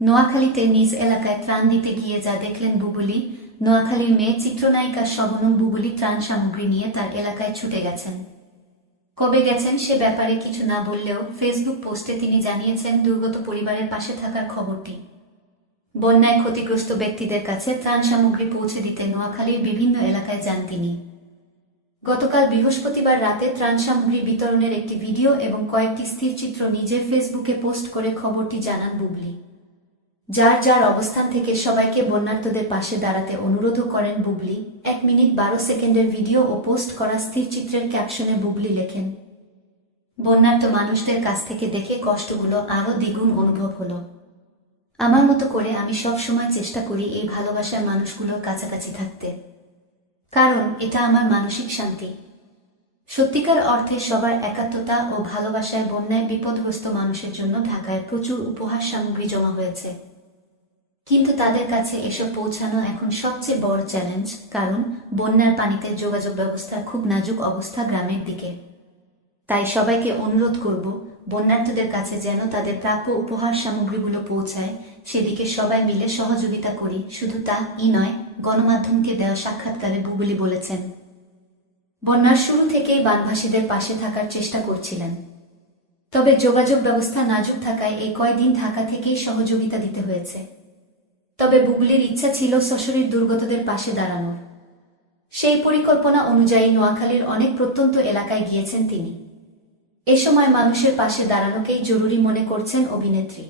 নোয়াখালীতে নিজ এলাকায় ত্রাণ দিতে গিয়ে যা দেখলেন বুবুলি নোয়াখালীর মেয়ে চিত্রনায়িকা শবনম বুবুলি ত্রাণ সামগ্রী নিয়ে তার এলাকায় ছুটে গেছেন কবে গেছেন সে ব্যাপারে কিছু না বললেও ফেসবুক পোস্টে তিনি জানিয়েছেন দুর্গত পরিবারের পাশে থাকার খবরটি। বন্যায় ক্ষতিগ্রস্ত ব্যক্তিদের কাছে ত্রাণ সামগ্রী পৌঁছে দিতে নোয়াখালীর বিভিন্ন এলাকায় যান তিনি। গতকাল বৃহস্পতিবার রাতে ত্রাণ সামগ্রী বিতরণের একটি ভিডিও এবং কয়েকটি স্থিরচিত্র নিজের ফেসবুকে পোস্ট করে খবরটি জানান বুবলি। যার যার অবস্থান থেকে সবাইকে বন্যার্তদের পাশে দাঁড়াতে অনুরোধও করেন বুবলি। এক মিনিট বারো সেকেন্ডের ভিডিও ও পোস্ট করা স্থিরচিত্রের ক্যাপশনে বুবলি লেখেন, বন্যার্ত মানুষদের কাছ থেকে দেখে কষ্টগুলো আরও দ্বিগুণ অনুভব হলো। আমার মতো করে আমি সব সময় চেষ্টা করি এই ভালোবাসার মানুষগুলোর কাছাকাছি থাকতে। কারণ এটা আমার মানসিক শান্তি। সত্যিকার অর্থে সবার একাত্মতা ও ভালোবাসায় বন্যায় বিপদগ্রস্ত মানুষের জন্য ঢাকায় প্রচুর উপহার সামগ্রী জমা হয়েছে। কিন্তু তাদের কাছে এসব পৌঁছানো এখন সবচেয়ে বড় চ্যালেঞ্জ কারণ বন্যার পানিতে যোগাযোগ ব্যবস্থা খুব নাজুক অবস্থা গ্রামের দিকে। তাই সবাইকে অনুরোধ করব, বন্যার্থীদের কাছে যেন তাদের প্রাপ্য উপহার সামগ্রীগুলো পৌঁছায়, সেদিকে সবাই মিলে সহযোগিতা করি, শুধু তা ই নয়, গণমাধ্যমকে দেওয়া সাক্ষাৎকারে বুবলি বলেছেন। বন্যার শুরু থেকেই বানভাসীদের পাশে থাকার চেষ্টা করছিলেন। তবে যোগাযোগ ব্যবস্থা নাজুক থাকায় এই কয়দিন ঢাকা থেকেই সহযোগিতা দিতে হয়েছে। তবে বুবলির ইচ্ছা ছিল শ্বশুরীর দুর্গতদের পাশে দাঁড়ানোর। সেই পরিকল্পনা অনুযায়ী নোয়াখালীর অনেক প্রত্যন্ত এলাকায় গিয়েছেন তিনি। এ সময় মানুষের পাশে দাঁড়ানোকেই জরুরি মনে করছেন অভিনেত্রী।